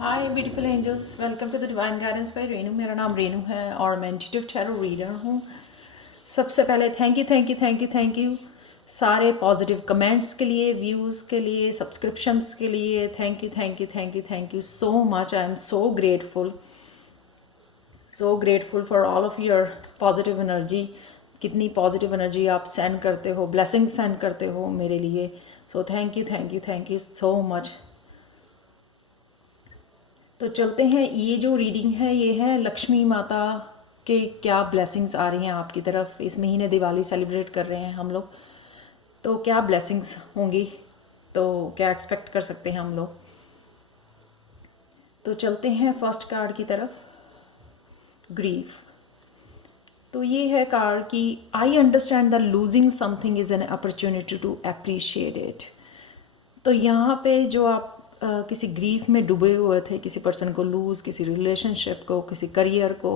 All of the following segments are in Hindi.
Hi beautiful angels, welcome to the divine guidance by Renu. मेरा नाम रेनू है और मैं इंट्यूटिव टैरो रीडर हूँ। सबसे पहले थैंक यू सारे पॉजिटिव कमेंट्स के लिए, व्यूज़ के लिए, सब्सक्रिप्शंस के लिए। Thank you so much. I am so grateful for all of your positive energy. कितनी पॉजिटिव एनर्जी आप सेंड करते हो, ब्लेसिंग सेंड करते हो मेरे लिए। So thank you so much. तो चलते हैं, ये जो रीडिंग है ये है लक्ष्मी माता के क्या ब्लेसिंग्स आ रही हैं आपकी तरफ। इस महीने दिवाली सेलिब्रेट कर रहे हैं हम लोग, तो क्या ब्लेसिंग्स होंगी, तो क्या एक्सपेक्ट कर सकते हैं हम लोग। तो चलते हैं फर्स्ट कार्ड की तरफ, ग्रीफ। तो ये है कार्ड कि I understand the losing something is an opportunity to appreciate it. तो यहाँ पे जो आप किसी ग्रीफ में डूबे हुए थे, किसी पर्सन को लूज़, किसी रिलेशनशिप को, किसी करियर को,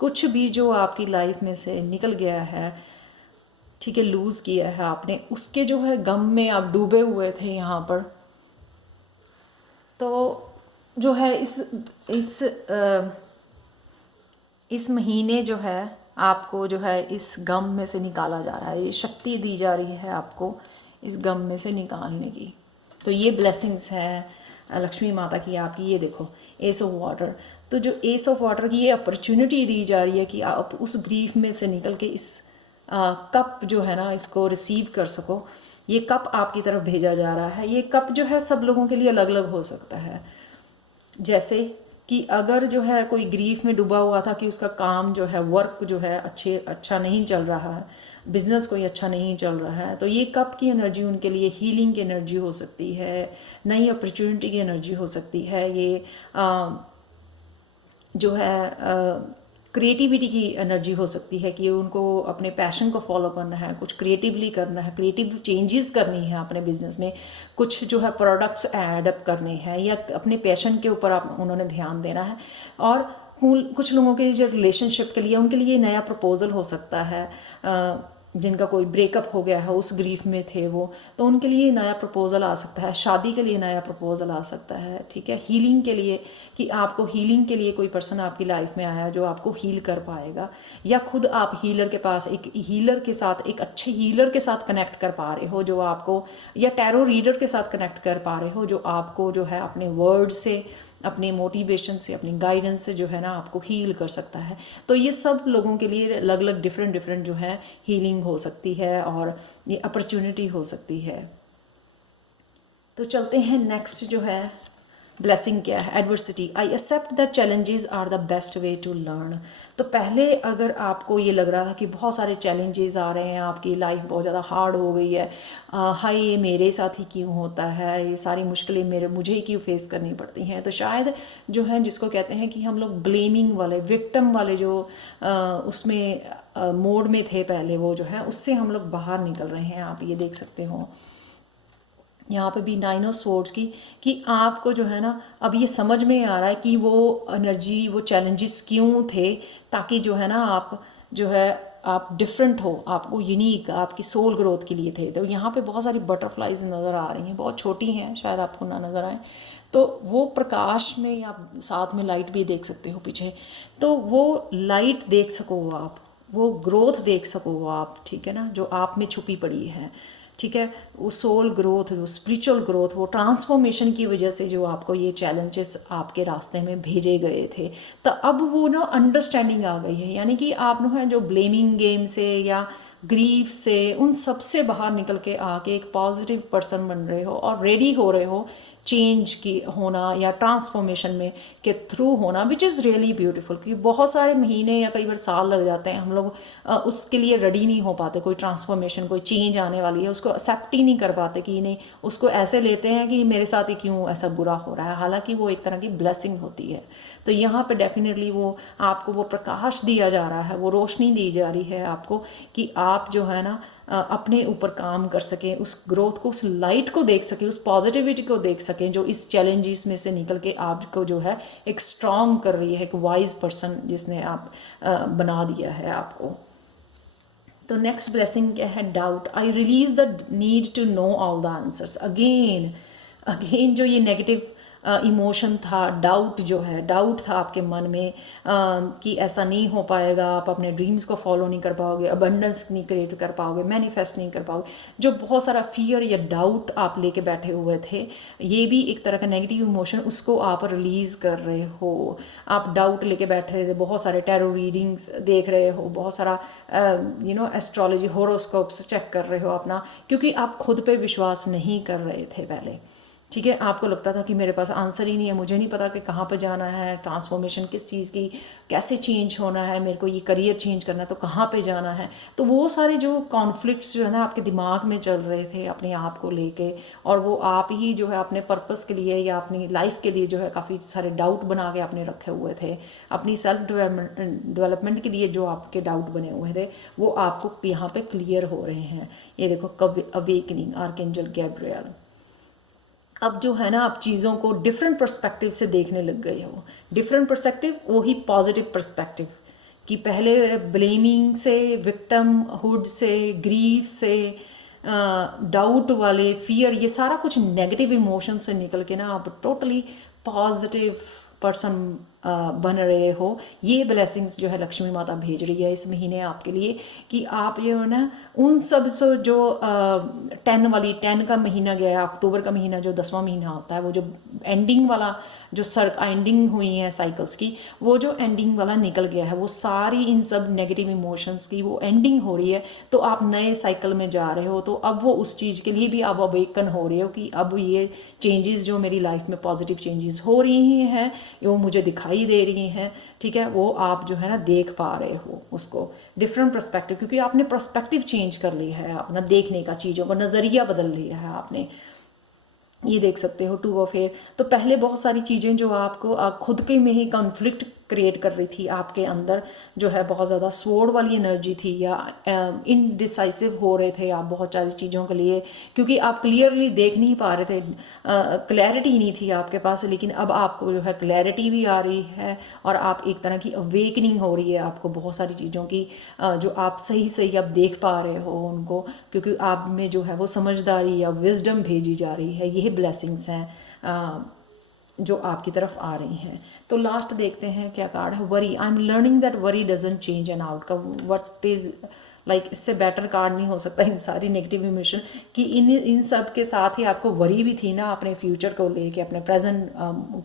कुछ भी जो आपकी लाइफ में से निकल गया है, ठीक है, लूज़ किया है आपने, उसके जो है गम में आप डूबे हुए थे यहाँ पर। तो जो है इस महीने जो है आपको जो है इस गम में से निकाला जा रहा है। ये शक्ति दी जा रही है आपको इस गम में से निकालने की। तो ये ब्लेसिंग्स है लक्ष्मी माता की आपकी। ये देखो, एस ऑफ वाटर। तो जो एस ऑफ वाटर की ये अपॉर्चुनिटी दी जा रही है कि आप उस ग्रीफ में से निकल के इस कप जो है ना, इसको रिसीव कर सको। ये कप आपकी तरफ भेजा जा रहा है। ये कप जो है सब लोगों के लिए अलग अलग हो सकता है। जैसे कि अगर जो है कोई ग्रीफ में डूबा हुआ था कि उसका काम जो है, वर्क जो है अच्छा नहीं चल रहा है, बिजनेस कोई अच्छा नहीं चल रहा है, तो ये कप की एनर्जी उनके लिए हीलिंग की एनर्जी हो सकती है, नई अपॉर्चुनिटी की एनर्जी हो सकती है। ये जो है क्रिएटिविटी की एनर्जी हो सकती है कि उनको अपने पैशन को फॉलो करना है, कुछ क्रिएटिवली करना है, क्रिएटिव चेंजेस करनी है अपने बिजनेस में, कुछ जो है प्रोडक्ट्स ऐड अप करने हैं, या अपने पैशन के ऊपर आप उन्होंने ध्यान देना है। और कुछ लोगों के जो रिलेशनशिप के लिए, उनके लिए नया प्रपोजल हो सकता है। जिनका कोई ब्रेकअप हो गया है, उस ग्रीफ में थे वो, तो उनके लिए नया प्रपोजल आ सकता है। शादी के लिए नया प्रपोजल आ सकता है, ठीक है। हीलिंग के लिए, कि आपको हीलिंग के लिए कोई पर्सन आपकी लाइफ में आया जो आपको हील कर पाएगा, या खुद आप हीलर के पास, एक हीलर के साथ, एक अच्छे हीलर के साथ कनेक्ट कर पा रहे हो जो आपको, या टैरो रीडर के साथ कनेक्ट कर पा रहे हो जो आपको जो है अपने वर्ड से, अपने मोटिवेशन से, अपनी गाइडेंस से जो है ना आपको हील कर सकता है। तो ये सब लोगों के लिए अलग अलग डिफरेंट जो है हीलिंग हो सकती है और ये अपॉर्चुनिटी हो सकती है। तो चलते हैं नेक्स्ट जो है ब्लेसिंग क्या है, adversity. I accept that challenges are the best way to learn. तो पहले अगर आपको ये लग रहा था कि बहुत सारे चैलेंजेस आ रहे हैं, आपकी लाइफ बहुत ज़्यादा हार्ड हो गई है, हाय ये मेरे साथ ही क्यों होता है, ये सारी मुश्किलें मुझे ही क्यों फेस करनी पड़ती हैं, तो शायद जो है, जिसको कहते हैं कि हम लोग ब्लेमिंग वाले, विक्टिम वाले जो उसमें मोड में थे पहले, वो जो है उससे हम लोग बाहर निकल रहे हैं। आप ये देख सकते हो यहाँ पे भी 9 ऑफ स्वॉर्ड्स की, कि आपको जो है ना अब ये समझ में आ रहा है कि वो एनर्जी, वो चैलेंजेस क्यों थे, ताकि जो है ना आप जो है आप डिफरेंट हो, आपको यूनिक, आपकी सोल ग्रोथ के लिए थे। तो यहाँ पे बहुत सारी बटरफ्लाइज नज़र आ रही हैं, बहुत छोटी हैं, शायद आपको ना नज़र आए। तो वो प्रकाश में आप साथ में लाइट भी देख सकते हो पीछे, तो वो लाइट देख सको आप, वो ग्रोथ देख सको आप, ठीक है ना, जो आप में छुपी पड़ी है, ठीक है। वो सोल ग्रोथ, जो स्पिरिचुअल ग्रोथ, वो ट्रांसफॉर्मेशन की वजह से जो आपको ये चैलेंजेस आपके रास्ते में भेजे गए थे, तो अब वो ना अंडरस्टैंडिंग आ गई है। यानी कि आप ना जो ब्लेमिंग गेम से या ग्रीफ से, उन सब से बाहर निकल के आके एक पॉजिटिव पर्सन बन रहे हो और रेडी हो रहे हो चेंज की होना या ट्रांसफॉर्मेशन में के थ्रू होना, विच इज़ रियली ब्यूटीफुल। क्योंकि बहुत सारे महीने या कई बार साल लग जाते हैं, हम लोग उसके लिए रेडी नहीं हो पाते। कोई ट्रांसफॉर्मेशन, कोई चेंज आने वाली है, उसको एक्सेप्ट ही नहीं कर पाते कि नहीं, उसको ऐसे लेते हैं कि मेरे साथ ही क्यों ऐसा बुरा हो रहा है, हालांकि वो एक तरह की ब्लेसिंग होती है। तो यहाँ पे डेफिनेटली वो आपको वो प्रकाश दिया जा रहा है, वो रोशनी दी जा रही है आपको, कि आप जो है ना अपने ऊपर काम कर सकें, उस ग्रोथ को, उस लाइट को देख सकें, उस पॉजिटिविटी को देख सकें जो इस चैलेंजेस में से निकल के आपको जो है एक स्ट्रॉन्ग कर रही है, एक वाइज पर्सन जिसने आप बना दिया है आपको। तो नेक्स्ट ब्लेसिंग क्या है, doubt. I release the need to know all the answers. Again जो ये नेगेटिव इमोशन था, डाउट जो है, डाउट था आपके मन में कि ऐसा नहीं हो पाएगा, आप अपने ड्रीम्स को फॉलो नहीं कर पाओगे, अबंडेंस नहीं क्रिएट कर पाओगे, मैनिफेस्ट नहीं कर पाओगे, जो बहुत सारा फियर या डाउट आप लेके बैठे हुए थे, ये भी एक तरह का नेगेटिव इमोशन, उसको आप रिलीज़ कर रहे हो। आप डाउट लेके बैठ रहे थे, बहुत सारे टैरो रीडिंग्स देख रहे हो, बहुत सारा एस्ट्रोलॉजी होरोस्कोप्स चेक कर रहे हो अपना, क्योंकि आप खुद पे विश्वास नहीं कर रहे थे पहले। ठीक है, आपको लगता था कि मेरे पास आंसर ही नहीं है, मुझे नहीं पता कि कहाँ पर जाना है, ट्रांसफॉर्मेशन किस चीज़ की, कैसे चेंज होना है, मेरे को ये करियर चेंज करना है तो कहाँ पे जाना है। तो वो सारे जो कॉन्फ्लिक्ट्स जो है ना आपके दिमाग में चल रहे थे अपने आप को लेके, और वो आप ही जो है अपने पर्पस के लिए या अपनी लाइफ के लिए जो है काफ़ी सारे डाउट बना के आपने रखे हुए थे, अपनी सेल्फ डेवलपमेंट के लिए जो आपके डाउट बने हुए थे वो आपको यहाँ पे क्लियर हो रहे हैं। ये देखो, कब अवेकनिंग, आर्कएंजल गैब्रियल। अब जो है ना आप चीज़ों को डिफरेंट पर्सपेक्टिव से देखने लग गए हो। डिफरेंट पर्सपेक्टिव, वही पॉजिटिव पर्सपेक्टिव, कि पहले ब्लेमिंग से, विक्टिमहुड से, ग्रीफ से, डाउट वाले, फियर, ये सारा कुछ नेगेटिव इमोशन से निकल के ना आप टोटली पॉजिटिव पर्सन बन रहे हो। ये ब्लेसिंग्स जो है लक्ष्मी माता भेज रही है इस महीने आपके लिए, कि आप जो है ना उन सब से जो 10 का महीना गया है, अक्टूबर का महीना जो 10वां महीना होता है, वो जो एंडिंग वाला, जो एंडिंग हुई है साइकिल्स की, वो जो एंडिंग वाला निकल गया है, वो सारी इन सब नेगेटिव इमोशंस की वो एंडिंग हो रही है। तो आप नए साइकिल में जा रहे हो, तो अब वो उस चीज़ के लिए भी आप अवेकन हो रहे हो कि अब ये चेंजेस जो मेरी लाइफ में पॉजिटिव चेंजेस हो रही हैं, वो मुझे दिखाई दे रही हैं। ठीक है, वो आप जो है ना देख पा रहे हो उसको डिफरेंट पर्सपेक्टिव, क्योंकि आपने पर्सपेक्टिव चेंज कर लिया है, अपना देखने का, चीज़ों का नज़रिया बदल लिया है आपने। ये देख सकते हो 2 ऑफ एयर। तो पहले बहुत सारी चीज़ें जो आपको खुद के में ही कॉन्फ्लिक्ट क्रिएट कर रही थी आपके अंदर, जो है बहुत ज़्यादा स्वॉर्ड वाली एनर्जी थी, या इनडिसाइसिव हो रहे थे आप बहुत सारी चीज़ों के लिए, क्योंकि आप क्लियरली देख नहीं पा रहे थे, क्लैरिटी नहीं थी आपके पास। लेकिन अब आपको जो है क्लैरिटी भी आ रही है, और आप एक तरह की अवेकनिंग हो रही है आपको बहुत सारी चीज़ों की, जो आप सही सही अब देख पा रहे हो उनको, क्योंकि आप में जो है वो समझदारी या विजडम भेजी जा रही है। यही ब्लेसिंग्स हैं जो आपकी तरफ आ रही हैं। तो लास्ट देखते हैं क्या कार्ड है, worry. I am learning that worry doesn't change an outcome, what is like, इससे बेटर कार्ड नहीं हो सकता इन सारी नेगेटिव इमोशन कि इन सब के साथ ही आपको वरी भी थी ना अपने फ्यूचर को लेके, अपने प्रेजेंट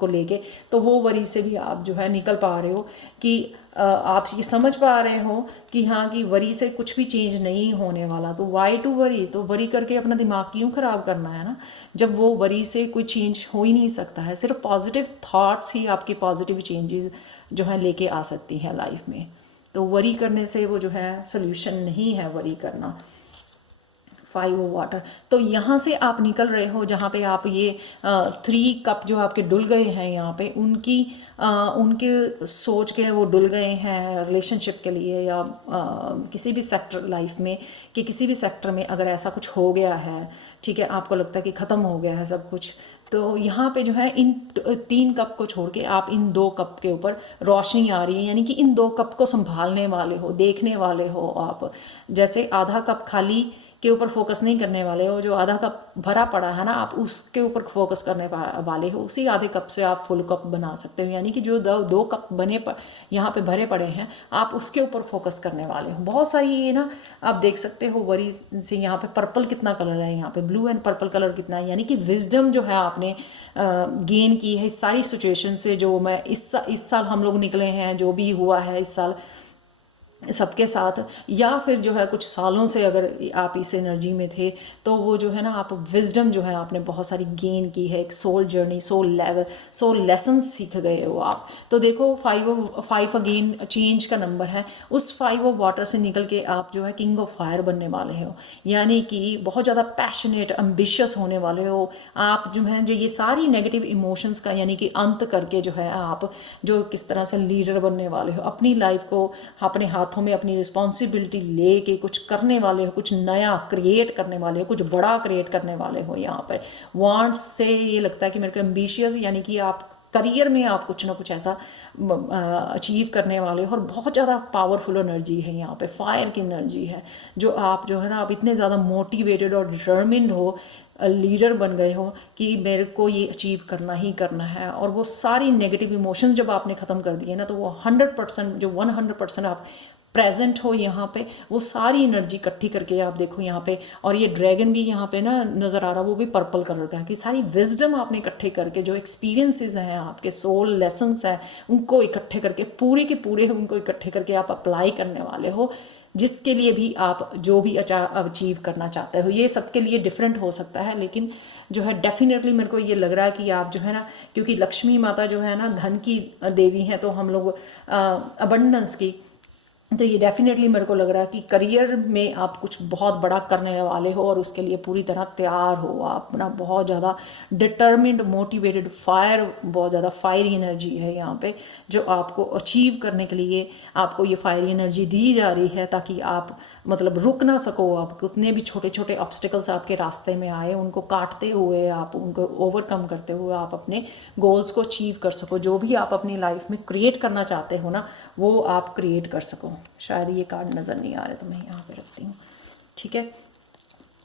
को लेके। तो वो वरी से भी आप जो है निकल पा रहे हो कि आप ये समझ पा रहे हो कि हाँ, कि वरी से कुछ भी चेंज नहीं होने वाला। तो वाई टू वरी, तो वरी करके अपना दिमाग क्यों ख़राब करना है ना, जब वो वरी से कोई चेंज हो ही नहीं सकता है। सिर्फ पॉजिटिव थॉट्स ही आपकी पॉजिटिव चेंजेस जो है लेके आ सकती हैं लाइफ में। तो वरी करने से वो जो है सोल्यूशन नहीं है वरी करना। 5 ऑफ वाटर, तो यहाँ से आप निकल रहे हो जहाँ पे आप ये 3 कप जो आपके डुल गए हैं यहाँ पे, उनके सोच के वो डुल गए हैं रिलेशनशिप के लिए, या किसी भी सेक्टर लाइफ में, कि किसी भी सेक्टर में अगर ऐसा कुछ हो गया है, ठीक है, आपको लगता है कि ख़त्म हो गया है सब कुछ, तो यहाँ पे जो है इन 3 कप को छोड़ के आप इन 2 कप के ऊपर रोशनी आ रही है, यानी कि इन 2 कप को संभालने वाले हो, देखने वाले हो आप। जैसे आधा कप खाली के ऊपर फोकस नहीं करने वाले हो, जो आधा कप भरा पड़ा है ना, आप उसके ऊपर फोकस करने वाले हो। उसी आधे कप से आप फुल कप बना सकते हो, यानी कि जो 2 कप यहाँ पे भरे पड़े हैं, आप उसके ऊपर फोकस करने वाले हो। बहुत सारी ये ना आप देख सकते हो वरी से। यहाँ पे पर्पल कितना कलर है, यहाँ पे ब्लू एंड पर्पल कलर कितना है, यानी कि विजडम जो है आपने गेन की है इस सारी सिचुएशन से। जो मैं इस साल हम लोग निकले हैं, जो भी हुआ है इस साल सबके साथ, या फिर जो है कुछ सालों से अगर आप इस एनर्जी में थे, तो वो जो है ना आप विजडम जो है आपने बहुत सारी गेन की है, एक soul journey, soul level, soul lesson सीख गए हो आप। तो देखो 5 अगेन चेंज का नंबर है। उस 5 ऑफ वाटर से निकल के आप जो है किंग ऑफ फायर बनने वाले हो, यानी कि बहुत ज़्यादा पैशनेट, एम्बिशियस होने वाले हो आप। जो है जो ये सारी नेगेटिव इमोशंस का यानी कि अंत करके जो है आप जो किस तरह से लीडर बनने वाले हो, अपनी लाइफ को अपने हाथों में अपनी रिस्पॉन्सिबिलिटी लेके कुछ करने वाले हो, कुछ नया क्रिएट करने वाले हो, कुछ बड़ा क्रिएट करने वाले हो। यहाँ पर वांट्स से ये लगता है कि मेरे को एम्बिशियस, यानी कि आप करियर में आप कुछ ना कुछ ऐसा अचीव करने वाले हो, और बहुत ज़्यादा पावरफुल एनर्जी है यहाँ पे, फायर की एनर्जी है, जो आप जो है ना आप इतने ज़्यादा मोटिवेटेड और डिटर्मिन्ड हो लीडर बन गए हो कि मेरे को ये अचीव करना ही करना है, और वो सारी नेगेटिव इमोशन जब आपने ख़त्म कर दिए ना, तो वो 100% जो 100% आप प्रेजेंट हो यहाँ पे, वो सारी एनर्जी इकट्ठी करके आप देखो यहाँ पे। और ये ड्रैगन भी यहाँ पे ना नज़र आ रहा, वो भी पर्पल कलर का है, कि सारी विजडम आपने इकट्ठे करके, जो एक्सपीरियंसेस हैं आपके, सोल लेसन्स हैं, उनको इकट्ठे करके पूरे के पूरे उनको इकट्ठे करके आप अप्लाई करने वाले हो, जिसके लिए भी आप जो भी अचीव करना चाहते हो। ये सबके लिए डिफरेंट हो सकता है, लेकिन जो है डेफिनेटली मेरे को ये लग रहा है कि आप जो है ना, क्योंकि लक्ष्मी माता जो है ना धन की देवी हैं, तो हम लोग अबंडेंस की, तो ये डेफिनेटली मेरे को लग रहा है कि करियर में आप कुछ बहुत बड़ा करने वाले हो, और उसके लिए पूरी तरह तैयार हो आप ना। बहुत ज़्यादा डिटर्मिन्ड, मोटिवेटेड, बहुत ज़्यादा फायरी एनर्जी है यहाँ पे, जो आपको अचीव करने के लिए आपको ये फायरी एनर्जी दी जा रही है, ताकि आप मतलब रुक ना सको। आप कितने भी छोटे छोटे ऑब्स्टिकल्स आपके रास्ते में आए, उनको काटते हुए, आप उनको ओवरकम करते हुए आप अपने गोल्स को अचीव कर सको। जो भी आप अपनी लाइफ में क्रिएट करना चाहते हो ना, वो आप क्रिएट कर सको। शायद ये कार्ड नज़र नहीं आ रहे, तो मैं यहाँ पे रखती हूँ, ठीक है।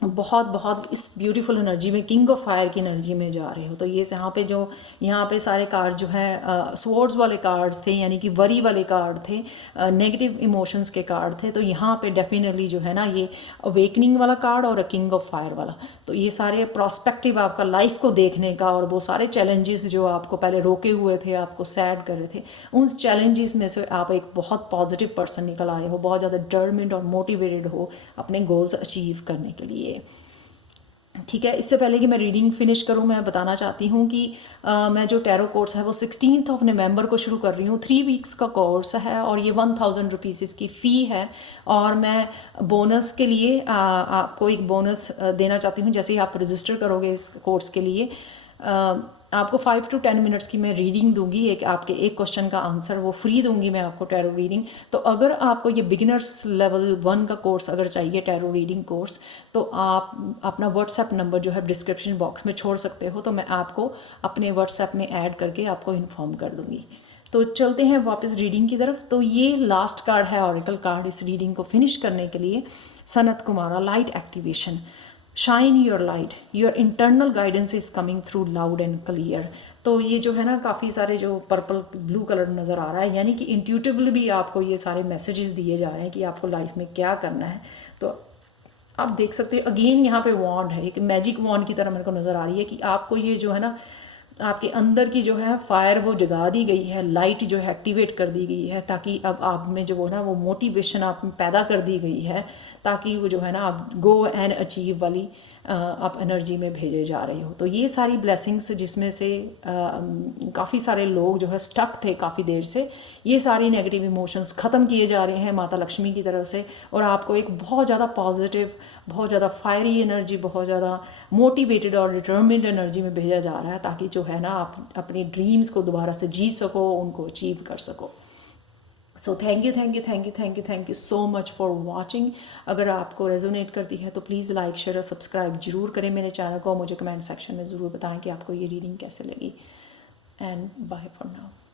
बहुत बहुत इस ब्यूटीफुल एनर्जी में, किंग ऑफ फायर की एनर्जी में जा रहे हो। तो ये यहाँ पे जो यहाँ पे सारे कार्ड जो है स्वर्ड्स वाले कार्ड्स थे, यानी कि वरी वाले कार्ड थे, नेगेटिव इमोशंस के कार्ड थे। तो यहाँ पे डेफिनेटली जो है ना, ये अवेकनिंग वाला कार्ड और किंग ऑफ फायर वाला, तो ये सारे प्रॉस्पेक्टिव आपका लाइफ को देखने का, और वो सारे चैलेंजेस जो आपको पहले रोके हुए थे, आपको सैड कर रहे थे, उन चैलेंजेस में से आप एक बहुत पॉजिटिव पर्सन निकल आए हो, बहुत ज़्यादा डिटर्मिन्ड और मोटिवेटेड हो अपने गोल्स अचीव करने के लिए, ठीक है। इससे पहले कि मैं रीडिंग फिनिश करूं, मैं बताना चाहती हूं कि मैं जो टैरो कोर्स है वो 16 नवंबर को शुरू कर रही हूँ। 3 वीक्स का कोर्स है, और ये 1000 रुपीज़ इसकी फ़ी है। और मैं बोनस के लिए आपको एक बोनस देना चाहती हूँ। जैसे ही आप रजिस्टर करोगे इस कोर्स के लिए, आपको 5 to 10 मिनट्स की मैं रीडिंग दूंगी, एक आपके एक क्वेश्चन का आंसर वो फ्री दूंगी मैं आपको, टैरो रीडिंग। तो अगर आपको ये बिगिनर्स लेवल 1 का कोर्स अगर चाहिए, टैरो रीडिंग कोर्स, तो आप अपना व्हाट्सएप नंबर जो है डिस्क्रिप्शन बॉक्स में छोड़ सकते हो, तो मैं आपको अपने व्हाट्सएप में ऐड करके आपको इन्फॉर्म कर दूंगी। तो चलते हैं वापस रीडिंग की तरफ। तो ये लास्ट कार्ड है, ऑरेकल कार्ड, इस रीडिंग को फिनिश करने के लिए, Sanat Kumara, light activation. Shine your light, your internal guidance is coming through loud and clear. तो ये जो है ना, काफ़ी सारे जो पर्पल ब्लू कलर नज़र आ रहा है, यानी कि इंट्यूटिवली भी आपको ये सारे मैसेजेस दिए जा रहे हैं कि आपको लाइफ में क्या करना है। तो आप देख सकते हो अगेन यहाँ पे वॉन्ड है, एक मैजिक वॉन्ड की तरह मेरे को नज़र आ रही है कि आपको ये जो है ना, आपके अंदर की जो है फायर वो जगा दी गई है, लाइट जो है एक्टिवेट कर दी गई है, ताकि अब आप में जो वो ना वो मोटिवेशन आप में पैदा कर दी गई है, ताकि वो जो है ना आप गो एंड अचीव वाली आप एनर्जी में भेजे जा रहे हो। तो ये सारी ब्लेसिंग्स, जिसमें से काफ़ी सारे लोग जो है स्टक थे काफ़ी देर से, ये सारी नेगेटिव इमोशंस ख़त्म किए जा रहे हैं माता लक्ष्मी की तरफ से, और आपको एक बहुत ज़्यादा पॉजिटिव, बहुत ज़्यादा फायरी एनर्जी, बहुत ज़्यादा मोटिवेटेड और डिटर्मिन्ड एनर्जी में भेजा जा रहा है, ताकि जो है ना आप अपने ड्रीम्स को दोबारा से जी सको, उनको अचीव कर सको। So thank you so much for watching. अगर आपको रेजोनेट करती है तो प्लीज़ लाइक, शेयर और सब्सक्राइब जरूर करें मेरे चैनल को। मुझे कमेंट सेक्शन में ज़रूर बताएं कि आपको ये रीडिंग कैसे लगी। And bye for now.